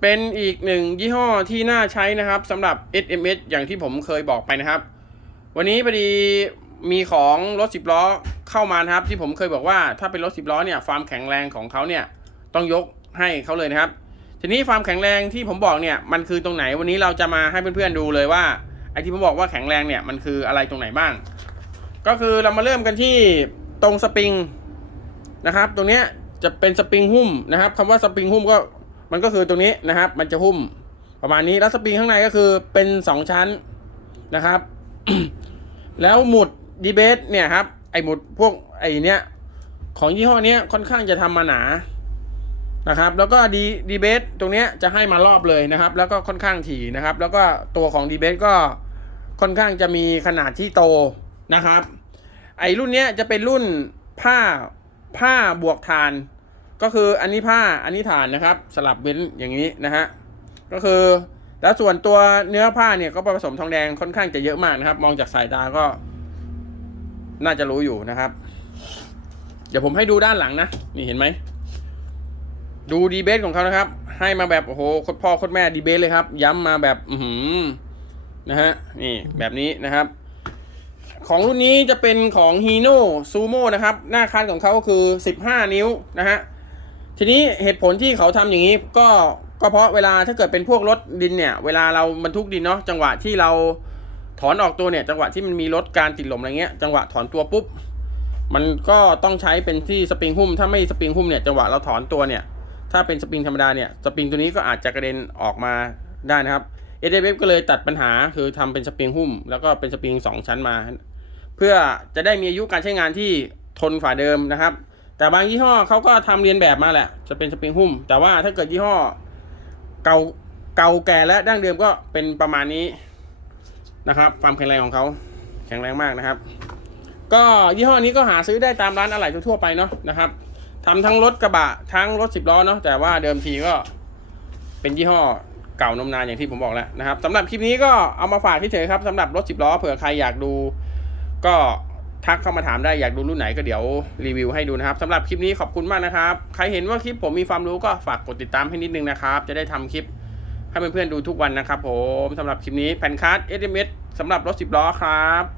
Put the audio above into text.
เป็นอีกหนึ่งยี่ห้อที่น่าใช้นะครับสำหรับ SMS อย่างที่ผมเคยบอกไปนะครับ วันนี้พอดีมีของรถสิบล้อเข้ามานะครับ ที่ผมเคยบอกว่าถ้าเป็นรถสิบล้อเนี่ยความแข็งแรงของเขาเนี่ยต้องยกให้เขาเลยนะครับ ทีนี้ความแข็งแรงที่ผมบอกเนี่ยมันคือตรงไหนวันนี้เราจะมาให้เพื่อนๆดูเลยว่าไอ้ที่ผมบอกว่าแข็งแรงเนี่ยมันคืออะไรตรงไหนบ้าง ก็คือเรามาเริ่มกันที่ตรงสปริงนะครับ ตรงเนี้ยจะเป็นสปริงหุ้มนะครับคำว่าสปริงหุ้มก็ มันก็คือตรงนี้นะครับ มันจะหุ้มประมาณนี้แล้วสปริงข้างในก็คือเป็นสองชั้นนะครับ แล้วหมุดดีเบสเนี่ยครับ ไอหมุดพวกไอเนี้ยของยี่ห้อเนี้ยค่อนข้างจะทำมาหนานะครับ แล้วก็ดีดีเบสตรงเนี้ยจะให้มารอบเลยนะครับ แล้วก็ค่อนข้างถี่นะครับ แล้วก็ตัวของดีเบสก็ค่อนข้างจะมีขนาดที่โตนะครับ ไอรุ่นเนี้ยจะเป็นรุ่นผ้าผ้าบวกฐาน ก็คืออันนี้ผ้าอันนี้ฐานนะครับ สลับเว้นอย่างนี้นะฮะก็คือแล้วส่วนตัวเนื้อผ้าเนี่ยก็ผสมทองแดงค่อนข้างจะเยอะมากนะครับ มองจากสายตาก็ น่าจะรู้อยู่นะครับ เดี๋ยวผมให้ดูด้านหลังนะนี่เห็นไหมดูดีเบสของเขานะครับ ให้มาแบบโอ้โหโคตรพ่อโคตรแม่ดีเบสเลยครับ ย้ำมาแบบอือหือนะฮะนี่แบบนี้นะครับ ของรุ่นนี้จะเป็นของ Hino Sumo นะครับ หน้าคันของเขาก็คือ 15 นิ้วนะฮะ ทีนี้เหตุผลที่เขาทำอย่างนี้ก็ก็เพราะเวลาถ้าเกิดเป็นพวกรถดินเนี่ย เวลาเราบรรทุกดินเนาะจังหวะที่เราถอนออกตัวเนี่ย จังหวะที่มันมีรถการติดลมอะไรเงี้ยจังหวะถอนตัวปุ๊บมันก็ต้องใช้เป็นที่สปริงหุ้มถ้าไม่สปริงหุ้มเนี่ยจังหวะเราถอนตัวเนี่ย ถ้าเป็นสปริงธรรมดาเนี่ยสปริงตัวนี้ก็อาจจะกระเด็นออกมาได้นะครับ a d f ก็เลยตัดปัญหาคือทำเป็นสปริงหุ้ม แล้วก็เป็นสปริงสองชั้นมา เพื่อจะได้มีอายุการใช้งานที่ทนฝ่าเดิมนะครับ แต่บางยี่ห้อเขาก็ทำเรียนแบบมาแหละ จะเป็นสปริงหุ้ม แต่ว่าถ้าเกิดยี่ห้อเก่าเก่าแก่และดั้งเดิมก็เป็นประมาณนี้นะครับ ความแข็งแรงของเขาแข็งแรงมากนะครับ ก็ยี่ห้อนี้ก็หาซื้อได้ตามร้านอะไหล่ทั่วไปเนาะนะครับทำทั้งรถกระบะทั้งรถสิบล้อเนาะแต่ว่าเดิมทีก็เป็นยี่ห้อเก่านมนานอย่างที่ผมบอกแล้วนะครับสำหรับคลิปนี้ก็เอามาฝากเฉยๆครับสำหรับรถสิบล้อเผื่อใครอยากดูก็ ทักเข้ามาถามได้อยากดูรุ่นไหนก็เดี๋ยวรีวิวให้ดูนะครับสำหรับคลิปนี้ขอบคุณมากนะครับ ใครเห็นว่าคลิปผมมีความรู้ก็ฝากกดติดตามให้นิดนึงนะครับ จะได้ทำคลิปให้เพื่อนๆดูทุกวันนะครับผมสำหรับคลิปนี้แผ่นคัส SMS สำหรับรถสิบล้อครับ